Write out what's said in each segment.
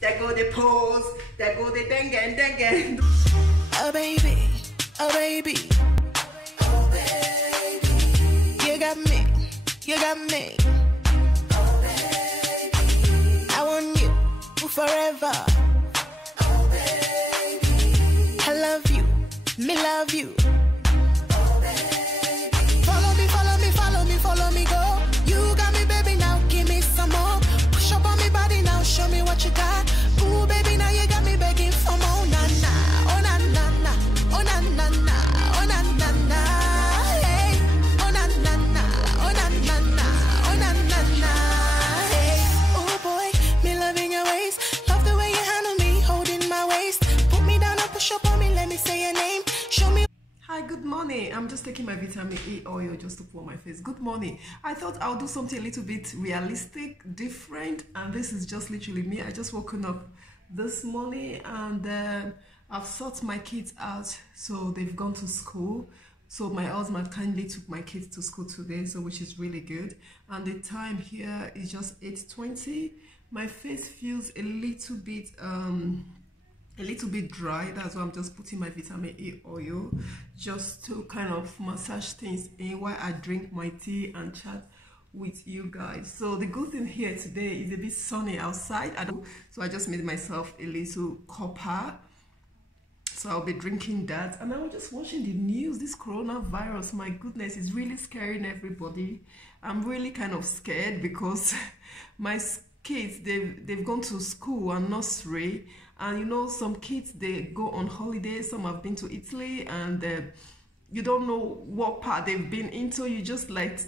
there go the pose, there go the dengen. Oh baby, oh baby, oh baby, you got me, you got me. Oh baby, I want you forever. Oh baby, I love you, me love you. Oh baby, follow me, follow me, follow me, follow me, go. You got me, baby, now give me some more. Push up on me body now, show me what you got. Ooh, baby, now you got me begging for more. Na na, oh na na na, oh na na na, oh na na na, hey, oh na na na, oh na na na, oh na na na, hey. Oh boy, me loving your ways, love the way you handle me, holding my waist. Put me down and push up on me, let me say your name, show me. Hi, good morning. I'm just taking my vitamin E oil just to put on my face. Good morning. I thought I'll do something a little bit realistic, different, and this is just literally me. I just woken up this morning and I've sorted my kids out, so they've gone to school. So my husband kindly took my kids to school today, so which is really good. And the time here is just 8:20. My face feels a little bit dry. That's why I'm just putting my vitamin E oil just to kind of massage things in while I drink my tea and chat with you guys. So the good thing here today is a bit sunny outside, so I just made myself a little cuppa, so I'll be drinking that. And I was just watching the news. This coronavirus, my goodness, is really scaring everybody. I'm really kind of scared because my kids, they've gone to school and nursery, and you know, some kids, they go on holiday, some have been to Italy, and you don't know what part they've been into. You just like,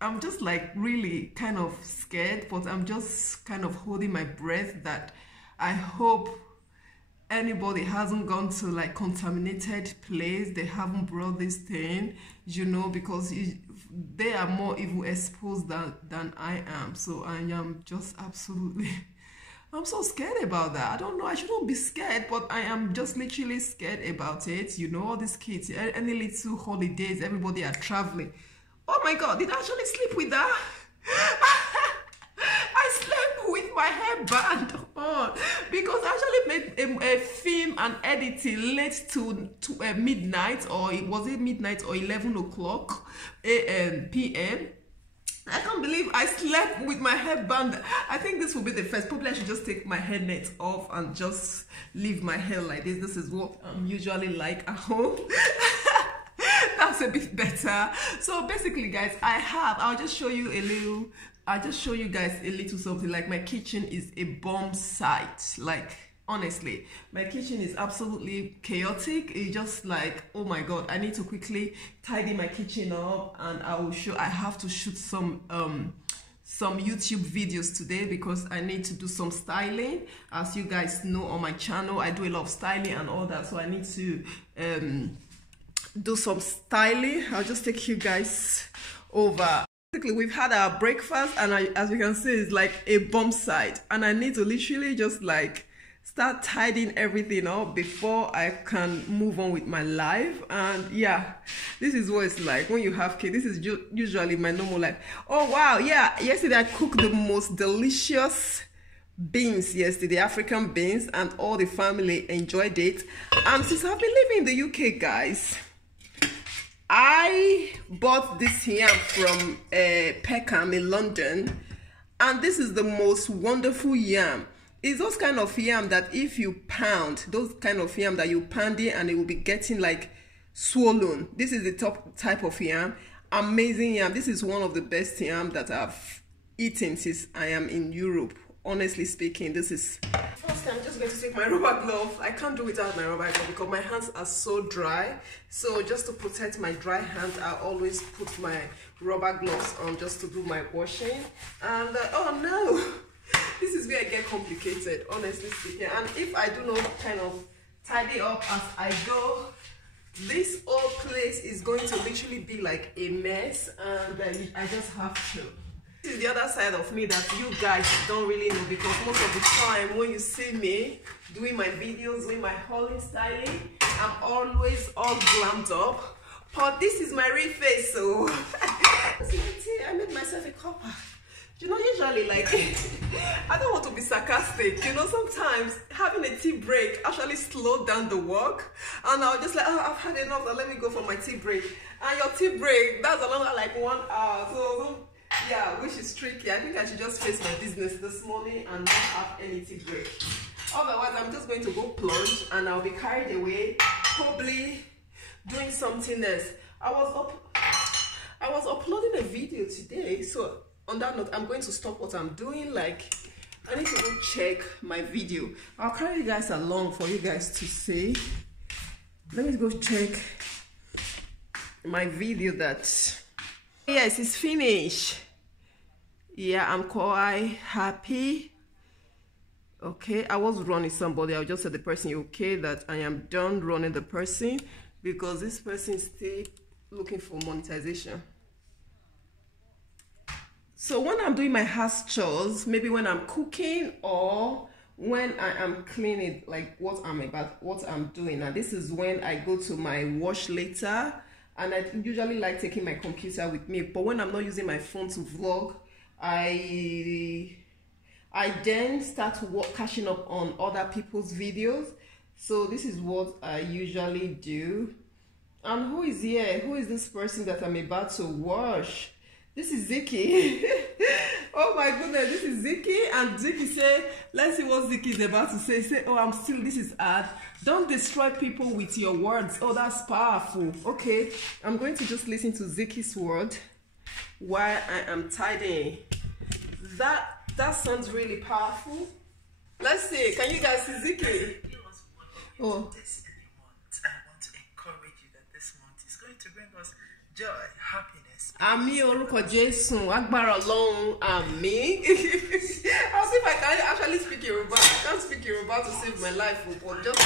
I'm just like really kind of scared, but I'm just kind of holding my breath that I hope anybody hasn't gone to like contaminated place, they haven't brought this thing, you know, because they are more even exposed than I am. So I am just absolutely, I'm so scared about that. I don't know, I shouldn't be scared, but I am just literally scared about it. You know, all these kids, any little holidays, everybody are traveling. Oh my God, did I actually sleep with that? I slept with my hairband on because I actually made a film and editing late to midnight, or was it midnight or 11 o'clock p.m. I can't believe I slept with my hairband. I think this will be the first. Probably I should just take my hairnet off and just leave my hair like this. This is what I'm usually like at home. That's a bit better. So basically, guys, I'll just show you a little. I'll just show you guys a little something. Like, my kitchen is a bomb site. Like, honestly, my kitchen is absolutely chaotic. It's just like, oh my God, I need to quickly tidy my kitchen up, and I have to shoot some YouTube videos today because I need to do some styling. As you guys know, on my channel, I do a lot of styling and all that, so I need to do some styling. I'll just take you guys over. Basically, we've had our breakfast, and as you can see, it's like a bomb site, and I need to literally just like start tidying everything up before I can move on with my life. And yeah, this is what it's like when you have kids. This is usually my normal life. Oh wow, yeah, yesterday I cooked the most delicious beans yesterday, African beans, and all the family enjoyed it. And since I've been living in the UK, guys, I bought this yam from Peckham in London, and this is the most wonderful yam. It's those kind of yam that if you pound, those kind of yam that you pound it and it will be getting like swollen. This is the top type of yam. Amazing yam. This is one of the best yam that I've eaten since I am in Europe. Honestly speaking, this is first I'm just going to take my rubber glove. I can't do without my rubber glove because my hands are so dry. So just to protect my dry hands, I always put my rubber gloves on just to do my washing. And oh no, this is where I get complicated, honestly speaking. And if I do not kind of tidy up as I go, this whole place is going to literally be like a mess, and I just have to. This is the other side of me that you guys don't really know, because most of the time when you see me doing my videos, doing my hauling styling, I'm always all glammed up. But this is my real face, so I made myself a cuppa You know, usually, like, I don't want to be sarcastic, you know, sometimes having a tea break actually slowed down the work, and I was just like, oh, I've had enough, so let me go for my tea break. And your tea break, that's around like 1 hour, so yeah, which is tricky. I think I should just face my business this morning and not have any tea break. Otherwise, I'm just going to go plunge, and I'll be carried away, probably doing something else. I was uploading a video today, so on that note, I'm going to stop what I'm doing. Like, I need to go check my video. I'll carry you guys along for you guys to see. Let me go check my video that, yes, it's finished. Yeah, I'm quite happy. Okay, I was running somebody. I'll just tell the person, okay, that I am done running the person, because this person is still looking for monetization. So when I'm doing my house chores, maybe when I'm cooking or when I am cleaning, like what I'm doing, and this is when I go to my wash later, and I usually like taking my computer with me. But when I'm not using my phone to vlog, I then start catching up on other people's videos. So this is what I usually do. And who is here? Who is this person that I'm about to wash? This is Ziki. Oh my goodness, this is Ziki. And Ziki say, let's see what Ziki is about to say. Say, oh, this is hard. Don't destroy people with your words. Oh, that's powerful. Okay, I'm going to just listen to Ziki's word while I am tidying. That sounds really powerful. Let's see. Can you guys see Ziki? Oh. I want to encourage you that this month is going to bring us joy, happiness. Ami orúkọ Jésù, agbára Ọlọ́run, àmín. I'll see if I can actually speak Yoruba. I can't speak Yoruba to save my life, but just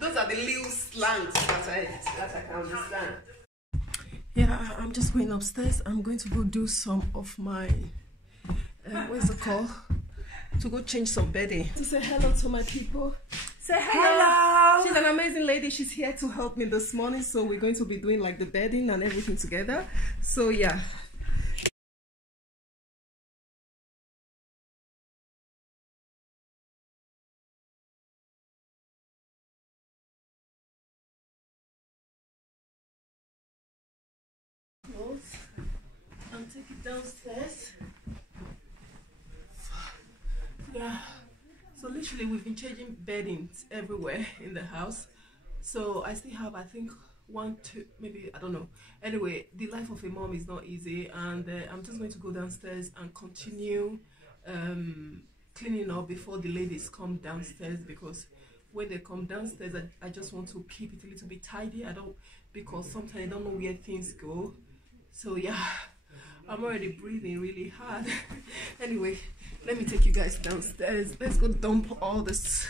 those are the little slangs that I can understand. Yeah, I'm just going upstairs. I'm going to go do some of my what's it called? To go change some bedding. To say hello to my people. Say hello. She's an amazing lady. She's here to help me this morning. So we're going to be doing like the bedding and everything together. So yeah. Close and take it downstairs. Yeah. So literally we've been changing beddings everywhere in the house. So I still have, I think, 1, 2, maybe, I don't know. Anyway, the life of a mom is not easy, and I'm just going to go downstairs and continue cleaning up before the ladies come downstairs, because when they come downstairs, I just want to keep it a little bit tidy. Because sometimes I don't know where things go. So yeah, I'm already breathing really hard. Anyway, let me take you guys downstairs. Let's go dump all this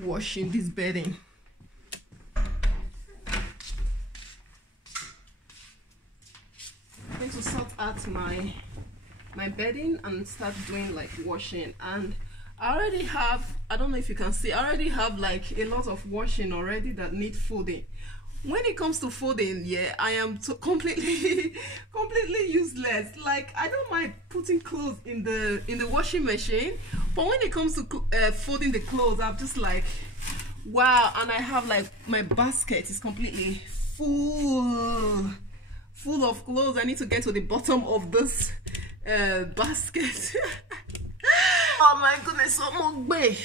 washing, this bedding. I'm going to sort out my bedding and start doing like washing. And I already have, I don't know if you can see, I already have like a lot of washing already that need folding. When it comes to folding, yeah, I am completely useless. Like, I don't mind putting clothes in the washing machine, but when it comes to folding the clothes, I'm just like, wow. And I have like, my basket is completely full of clothes. I need to get to the bottom of this basket. Oh my goodness, so mogbe.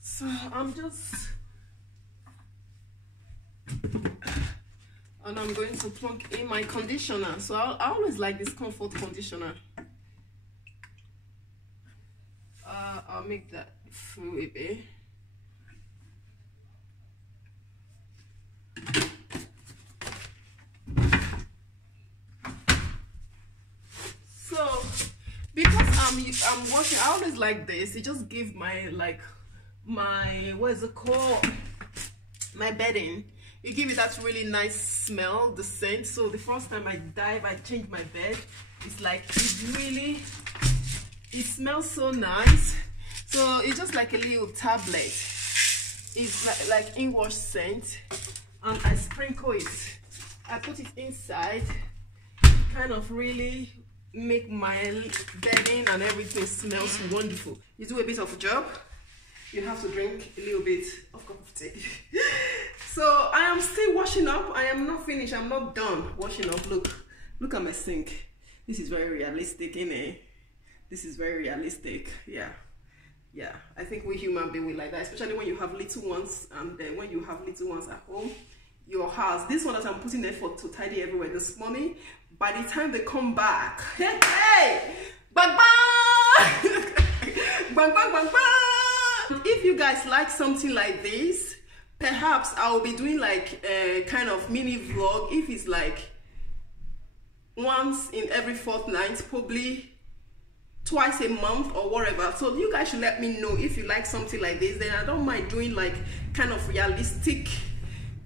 So I'm just, and I'm going to plug in my conditioner. So I always like this comfort conditioner. I'll make that full a bit. So because I'm washing, I always like this. It just gives my what is it called, my bedding, it gives it that really nice smell, the scent. So the first time I change my bed, it's like, it smells so nice. So it's just like a little tablet. is like in-wash scent, and I sprinkle it. I put it inside, kind of really make my bedding and everything smells wonderful. You do a bit of a job, you have to drink a little bit of cup of tea. So I am still washing up. I am not finished. I'm not done washing up. Look at my sink. This is very realistic, innit? This is very realistic. Yeah. I think we human beings we like that, especially when you have little ones, and then when you have little ones at home. Your house, this one that I'm putting effort to tidy everywhere this morning, by the time they come back, hey, bang bang, bang bang bang bang. If you guys like something like this, perhaps I will be doing like a kind of mini vlog. If it's like once in every fortnight, probably twice a month or whatever. So you guys should let me know if you like something like this. Then I don't mind doing like kind of realistic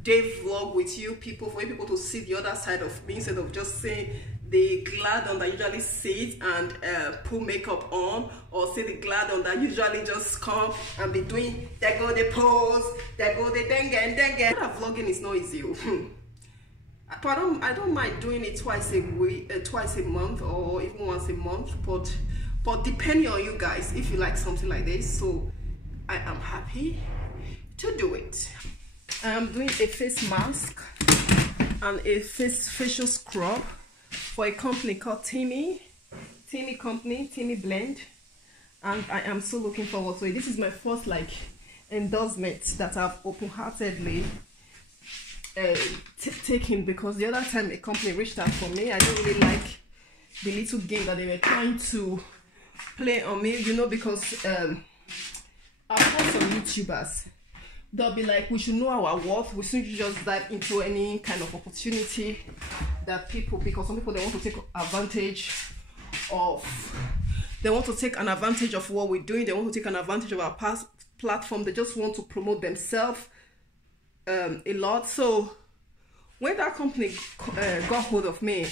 day vlog with you people, for you people to see the other side of me, instead of just saying the iGladon that usually sit and put makeup on, or say the iGladon that usually just come and be doing they go the pose, they go the dengue. Vlogging is not easy. But I don't mind doing it twice a week, twice a month, or even once a month, but depending on you guys, if you like something like this. So I am happy to do it. I'm doing a face mask and a facial scrub for a company called Timmy Blend, and I am so looking forward to it. This is my first like endorsement that I've open-heartedly taken, because the other time a company reached out for me, I didn't really like the little game that they were trying to play on me, you know, because I've heard some YouTubers, they'll be like, we should know our worth, we shouldn't just dive into any kind of opportunity that people, because some people, they want to take advantage of, they want to take an advantage of what we're doing, they want to take an advantage of our past platform, they just want to promote themselves a lot. So when that company got hold of me,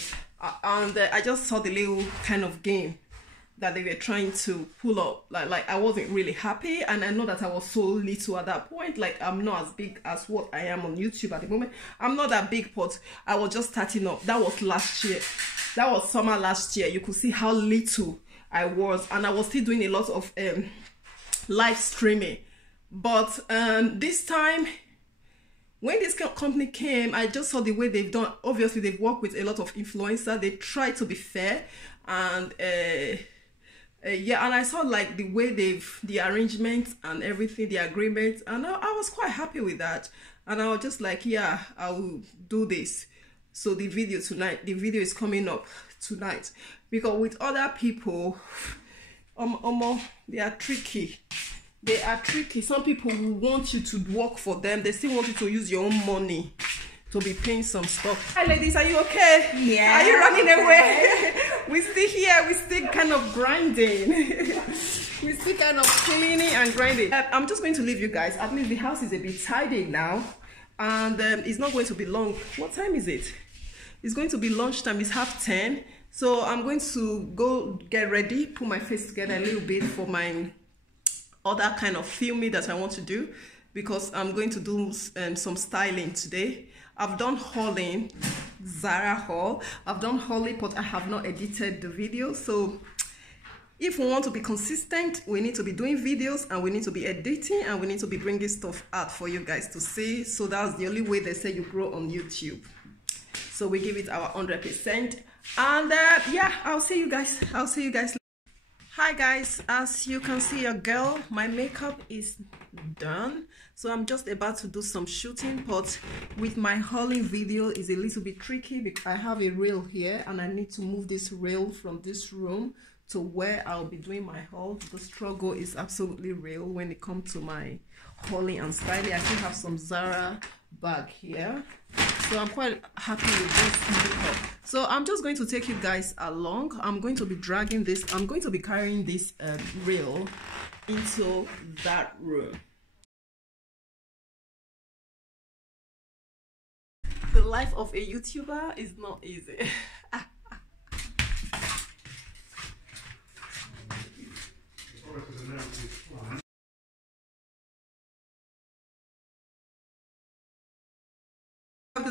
and I just saw the little kind of game that they were trying to pull up, like I wasn't really happy, and I know that I was so little at that point. Like, I'm not as big as what I am on YouTube at the moment. I'm not that big, but I was just starting up. That was last year. That was summer last year. You could see how little I was, and I was still doing a lot of live streaming. But this time, when this company came, I just saw the way they've done. Obviously, they've worked with a lot of influencers. They try to be fair, and yeah, and I saw like the way the arrangements and everything, the agreement, and I was quite happy with that. And I was just like, yeah, I will do this. So the video is coming up tonight, because with other people, they are tricky. They are tricky. Some people will want you to work for them. They still want you to use your own money to be paying some stuff. Hi ladies, are you okay? Yeah. Are you running away? We still here. We still kind of grinding. We still kind of cleaning and grinding. I'm just going to leave you guys. At least the house is a bit tidy now, and it's not going to be long. What time is it? It's going to be lunchtime. It's 10:30. So I'm going to go get ready, put my face together a little bit for my other kind of filming that I want to do, because I'm going to do some styling today. I've done hauling, Zara haul. I've done hauling, but I have not edited the video. So if we want to be consistent, we need to be doing videos, and we need to be editing, and we need to be bringing stuff out for you guys to see. So that's the only way they say you grow on YouTube. So we give it our 100%. And yeah, I'll see you guys. Hi guys, as you can see, your girl, my makeup is done, so I'm just about to do some shooting. But with my hauling video is a little bit tricky, because I have a reel here and I need to move this reel from this room to where I'll be doing my haul. The struggle is absolutely real when it comes to my hauling and styling. I still have some Zara bag here, so I'm quite happy with this makeup. So I'm just going to take you guys along. I'm going to be dragging this, I'm going to be carrying this reel into that room. The life of a YouTuber is not easy.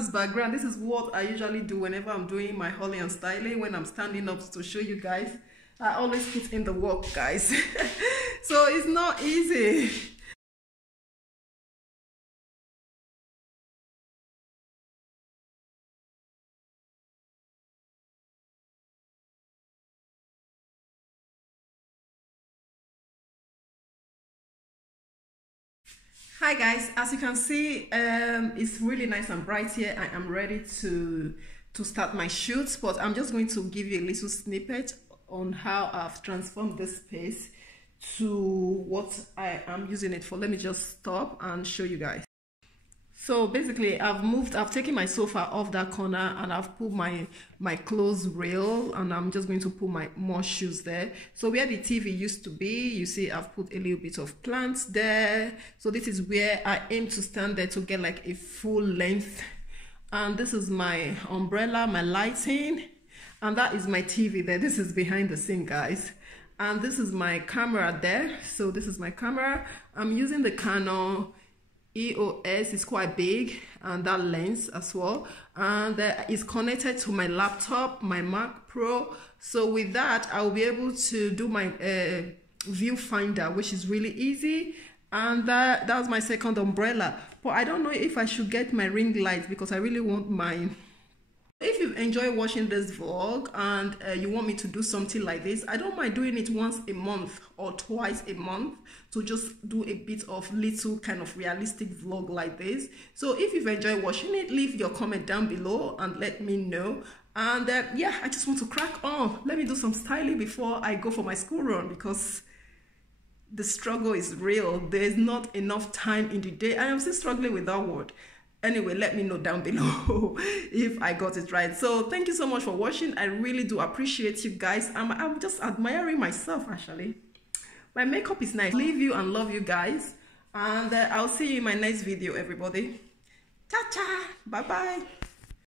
background. This is what I usually do whenever I'm doing my hauling and styling. When I'm standing up to show you guys, I always put in the work, guys. So it's not easy. Hi guys, as you can see, it's really nice and bright here. I am ready to start my shoots, but I'm just going to give you a little snippet on how I've transformed this space to what I am using it for. Let me just stop and show you guys. So basically, I've taken my sofa off that corner and I've put my clothes rail, and I'm just going to put my more shoes there. So where the TV used to be, you see I've put a little bit of plants there. So this is where I aim to stand there to get like a full length. And this is my umbrella, my lighting, and that is my TV there. This is behind the scene, guys. And this is my camera there. So this is my camera. I'm using the Canon EOS. Is quite big, and that lens as well, and it's connected to my laptop, my Mac Pro. So with that, I'll be able to do my viewfinder, which is really easy. And that's my second umbrella. But I don't know if I should get my ring light because I really want mine. If you enjoy watching this vlog and you want me to do something like this, I don't mind doing it once a month or twice a month to just do a bit of little kind of realistic vlog like this. So if you've enjoyed watching it, leave your comment down below and let me know. And yeah, I just want to crack on. Let me do some styling before I go for my school run, because the struggle is real. There's not enough time in the day. I am still struggling with that word. Anyway, let me know down below if I got it right. So thank you so much for watching. I really do appreciate you guys. I'm just admiring myself, actually. My makeup is nice. Leave you and love you guys. And I'll see you in my next video, everybody. Cha-cha. Bye-bye.